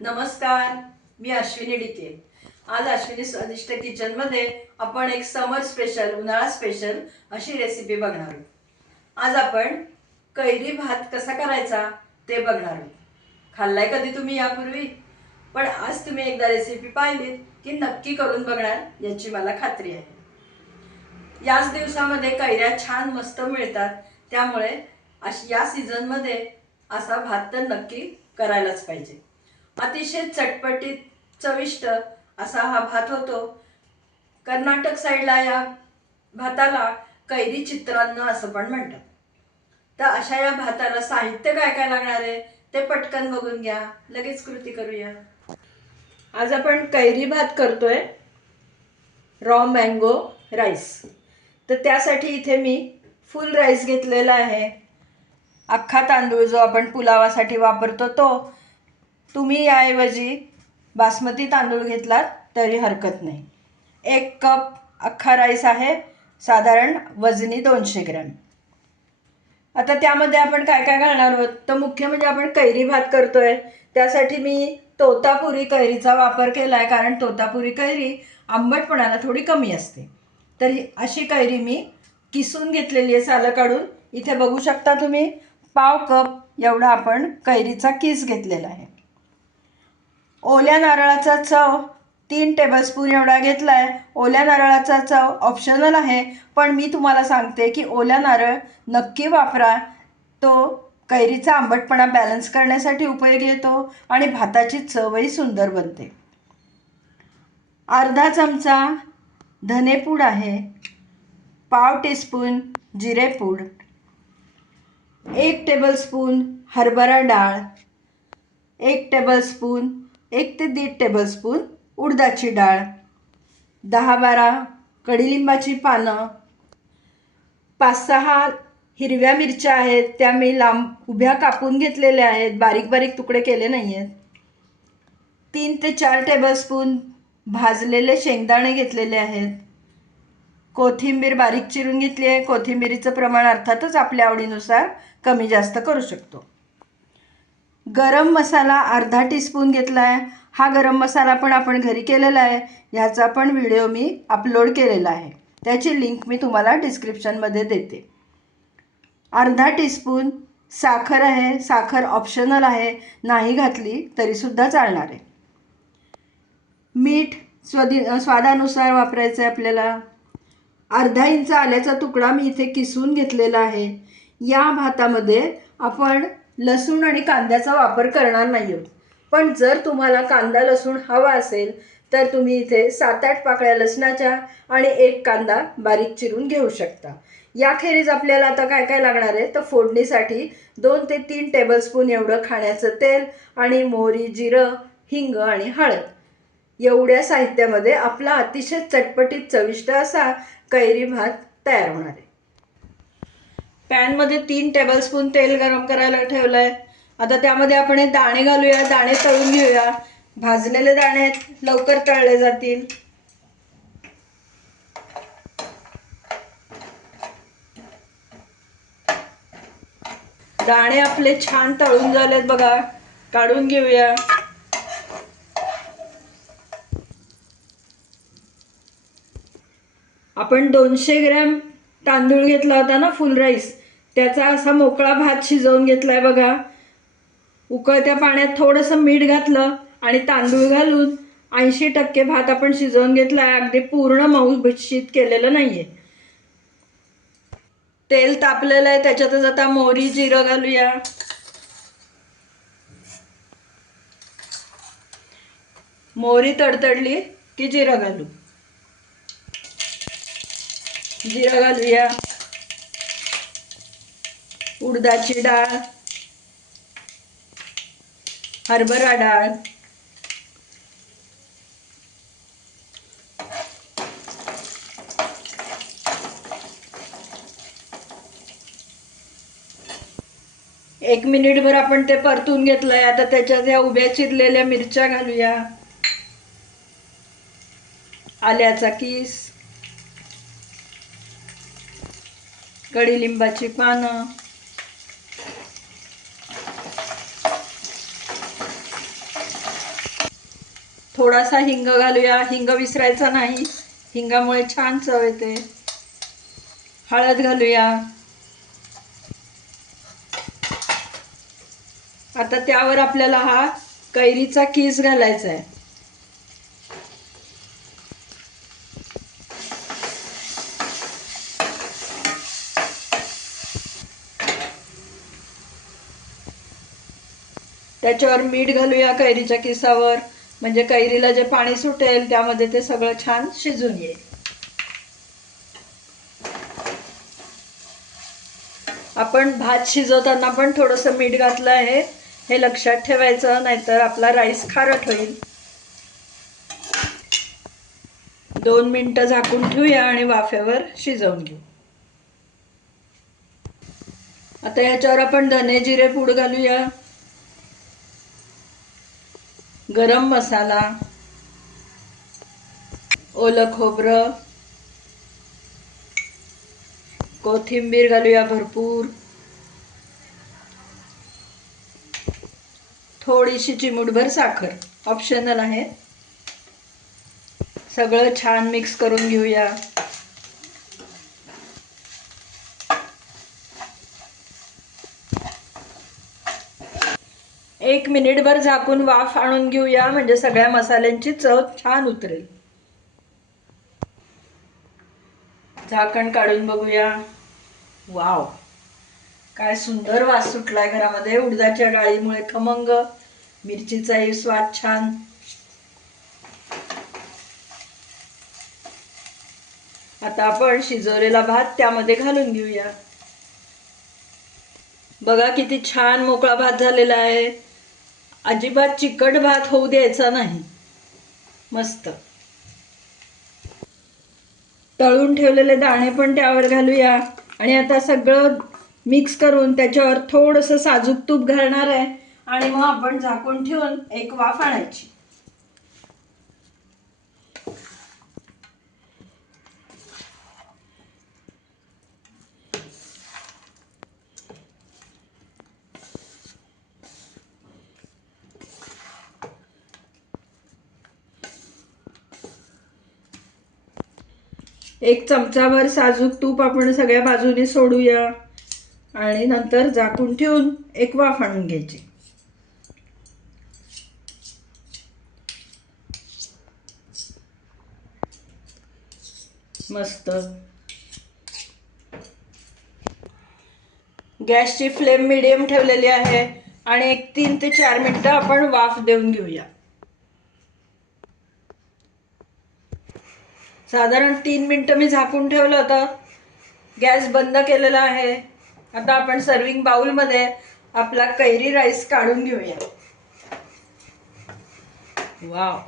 नमस्कार, मी अश्विनी डिके। आज अश्विनी स्वादिष्ट किचन मध्ये आपण एक समर स्पेशल, उन्हाळा स्पेशल अशी रेसिपी बघणार आहोत। आज आपण कैरी भात कसा करायचा ते बघणार आहोत। खाल्लाय कधी तुम्ही यापूर्वी? पण आज तुम्ही एकदा रेसिपी पाहिलीत की नक्की करून बघणार याची मला खात्री आहे। याच दिवसामध्ये कैऱ्या छान मस्त मिळतात, त्यामुळे या सीझन मध्ये असा भात तर नक्की करायलाच पाहिजे। अतिशय चटपटीत चविष्ट असा हा भात होतो। कर्नाटक साईडला या भाताला कैरी चित्रान्न असं पण म्हणतात। तर अशा या भाताला साहित्य काय काय लागणार आहे ते पटकन बघून घ्या, लगेच कृती करूया। आज आपण कैरी भात करतोय, रॉ मँगो राईस। तर त्यासाठी इथे मी फुल राईस घेतलेला आहे, अख्खा तांदूळ जो आपण पुलावासाठी वापरतो तो। तुम्ही याऐवजी बासमती तांदूळ घेतलात तरी हरकत नाही। 1 कप अख्खा राईस आहे, साधारण वजनी 200 ग्रॅम। आता त्यामध्ये आपण काय काय घालणार आहोत तर मुख्य म्हणजे आपण कैरी भात करतोय, त्यासाठी मी तोतापुरी कैरीचा वापर केला आहे, कारण तोतापुरी कैरी आंबटपणाला थोडी कमी असते। तर अशी कैरी मी किसून घेतलेली आहे सालं काढून। इथे बघू शकता तुम्ही, पाव कप एवढा आपण कैरीचा किस घेतलेला आहे। ओल्या नारळाचा चव 3 टेबलस्पून एवढा घेतला आहे। ओल्या नारळाचा चव ऑप्शनल आहे, पण मी तुम्हाला सांगते की ओल्या नारळ नक्की वापरा, तो कैरीचा आंबटपणा बॅलन्स करण्यासाठी उपयोगी येतो आणि भाताची चवही सुंदर बनते। अर्धा चमचा धनेपूड आहे, पाव टीस्पून जिरेपूड, 1 टेबलस्पून हरभरा डाळ, 1 टेबलस्पून 1 ते 1.5 टेबलस्पून उडदाची डाळ, 10-12 कडीलिंबाची पानं, 5-6 हिरव्या मिरच्या आहेत, त्या मी लांब उभ्या कापून घेतलेल्या आहेत, बारीक बारीक तुकडे केले नाही आहेत। 3 ते 4 टेबलस्पून भाजलेले शेंगदाणे घेतलेले आहेत। कोथिंबीर बारीक चिरून घेतली आहे। कोथिंबीरीचं प्रमाण अर्थातच आपल्या आवडीनुसार कमी जास्त करू शकतो। गरम मसाला अर्धा टीस्पून घेतला आहे। हा गरम मसाला पण आपण घरी केलेला आहे, ह्याचा पण व्हिडिओ मी अपलोड केलेला आहे, त्याची लिंक मी तुम्हाला डिस्क्रिप्शनमध्ये देते। अर्धा टीस्पून साखर आहे, साखर ऑप्शनल आहे, नाही घातली तरीसुद्धा चालणार आहे। मीठ स्वादानुसार वापरायचं आहे आपल्याला। अर्धा इंच आल्याचा तुकडा मी इथे किसून घेतलेला आहे। या भातामध्ये आपण लसूण आणि कांद्याचा वापर करणार नाही आहोत, पण जर तुम्हाला कांदा लसूण हवा असेल तर तुम्ही इथे 7-8 पाकळ्या लसणाच्या आणि 1 कांदा बारीक चिरून घेऊ शकता। याखेरीज आपल्याला आता काय काय लागणार आहे तर फोडणीसाठी 2 ते 3 टेबलस्पून एवढं खाण्याचं तेल आणि मोहरी, जिरं, हिंग आणि हळद एवढ्या साहित्यामध्ये आपला अतिशय चटपटीत चविष्ट असा कैरी भात तयार होणार आहे। पॅनमध्ये 3 टेबलस्पून तेल गरम करायला ठेवलं आहे। आता त्यामध्ये आपण हे दाणे घालूया, दाणे तळून घेऊया। भाजलेले दाणे लवकर तळले जातील। दाणे आपले छान तळून झालेत बघा, काढून घेऊया। आपण 200 ग्रॅम तांदूळ घेतला होता ना फुल राईस, त्याचा असा मोकळा भात शिजवून घेतलाय बघा। उकळत्या पाण्यात थोडंसं मीठ घातलं आणि तांदूळ घालून 80% भात आपण शिजवून घेतलाय, अगदी पूर्ण मऊ भिजशीत केलेलं नाहीये। तेल तापलेलं आहे, त्याच्यातच आता मोहरी जिरं घालूया। मोहरी तडतडली की जिरं घालू। जिरं घालूया, उडदाची डाळ, हरभरा डाळ, एक मिनिटभर आपण ते परतून घेतलंय। आता त्याच्यात या उभ्या चिरलेल्या मिरच्या घालूया, आल्याचा किस, कडीलिंबाची पानं, थोडासा हिंग घालूया, हिंग विसरायचा नाही, हिंगामुळे छान चव येते. हळद घालूया. आता त्यावर आपल्याला हा कैरीचा कीस घालायचा आहे. त्याच्यावर मीठ घालूया कैरीच्या किसावर, म्हणजे कैरीला जे पाणी सुटेल त्यामध्ये ते सगळं छान शिजून येईल. आपण भात शिजवताना पण थोडंसं मीठ घातलं आहे, हे लक्षात ठेवायचं, नाहीतर आपला राईस खारट होईल. 2 मिनिटं झाकून ठेवूया आणि वाफेवर शिजवून घेऊ. आता याच्यावर आपण धने जिरे पूड घालूया, गरम मसाला, ओलं खोबरं, कोथिंबीर घालूया भरपूर, थोडीशी चिमूटभर साखर, ऑप्शनल आहे. सगळं छान मिक्स करून घेऊया. एक मिनिटभर झाकून वाफ आणून घेऊया, म्हणजे सगळ्या मसाल्यांची चव छान उतरेल. झाकण काढून बघूया. वाव, काय सुंदर वास सुटलाय घरामध्ये. उडदाच्या डाळीमुळे खमंग, मिरचीचाही स्वाद छान. आता आपण शिजवलेला भात त्यामध्ये घालून घेऊया. बघा किती छान मोकळा भात झालेला आहे. अजिबात चिकट भात होऊ द्यायचा नाही. मस्त. तळून ठेवलेले दाणे पण त्यावर घालूया आणि आता सगळं मिक्स करून त्याच्यावर थोडंसं साजूक तूप घालणार आहे आणि मग आपण झाकून ठेवून एक वाफ आणायची. एक चमचाभर साजूक तूप आपण सगळ्या बाजूने सोडूया आणि नंतर झाकून ठेवून एक वाफ आणून घ्यायची. मस्त. गॅसची फ्लेम मीडियम ठेवलेली आहे आणि एक 3 ते 4 मिनिटं आपण वाफ देऊन घेऊया. साधारण 3 मिनिटं मी झाकून ठेवलं होतं. गॅस बंद केलेला आहे. आता आपण सर्विंग बाउलमध्ये आपला कैरी राईस काढून घेऊया. वाव,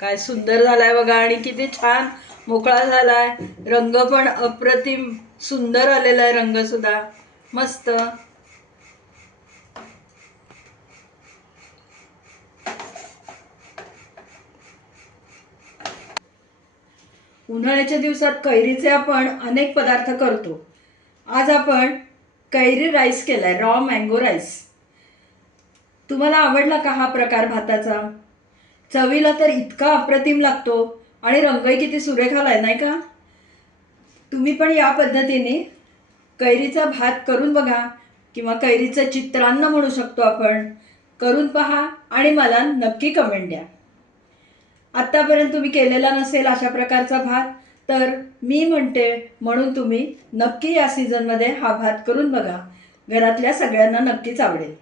काय सुंदर झालाय बघा, आणि किती छान मोकळा झालाय. रंग पण अप्रतिम सुंदर आलेला आहे, रंग सुद्धा मस्त. उन्हाळ्याच्या दिवसात कैरीचे आपण अनेक पदार्थ करतो. आज आपण कैरी राईस केलाय, रॉ मँगो राईस. तुम्हाला आवडला का हा प्रकार भाताचा? चवीला तर इतका अप्रतिम लागतो आणि रंगही किती सुरेख आलाय, नाही का? तुम्ही पण या पद्धतीने कैरीचा भात करून बघा, किंवा कैरीचं चित्रान्न म्हणू शकतो आपण. करून पहा आणि मला नक्की कमेंट द्या. आत्तापर्यंत तुम्ही केलेला नसेल अशा प्रकारचा भात, तर मी म्हणते म्हणून तुम्ही नक्की या सीझनमध्ये हा भात करून बघा. घरातल्या सगळ्यांना नक्कीच आवडेल.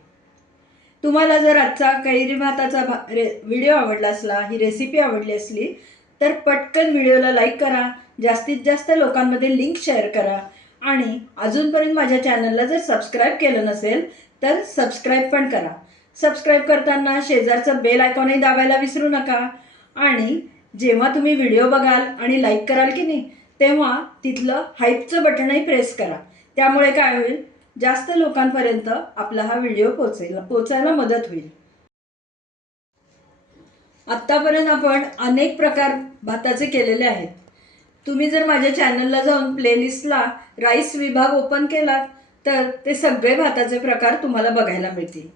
तुम्हाला जर आजचा कैरी भाताचा व्हिडिओ आवडला असला, ही रेसिपी आवडली असली, तर पटकन व्हिडिओला लाईक करा, जास्तीत जास्त लोकांमध्ये लिंक शेअर करा आणि अजूनपर्यंत माझ्या चॅनलला जर सबस्क्राईब केलं नसेल तर सबस्क्राईब पण करा. सबस्क्राईब करताना शेजारचं बेल आयकॉनही दाबायला विसरू नका. आणि जेव्हा तुम्ही व्हिडिओ बघाल आणि लाईक कराल की नाही, तेव्हा तिथलं हाईपचं बटनही प्रेस करा. त्यामुळे काय होईल, जास्त लोकांपर्यंत आपला हा व्हिडिओ पोचायला मदत होईल. आत्तापर्यंत आपण अनेक प्रकार भाताचे केलेले आहेत. तुम्ही जर माझ्या चॅनलला जाऊन प्लेलिस्टला राईस विभाग ओपन केलात तर ते सगळे भाताचे प्रकार तुम्हाला बघायला मिळतील.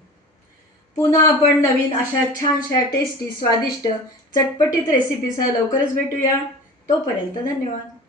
पुन्हा आपण नवीन अशा छानशा टेस्टी स्वादिष्ट चटपटीत रेसिपीसह लवकरच भेटूया. तोपर्यंत धन्यवाद.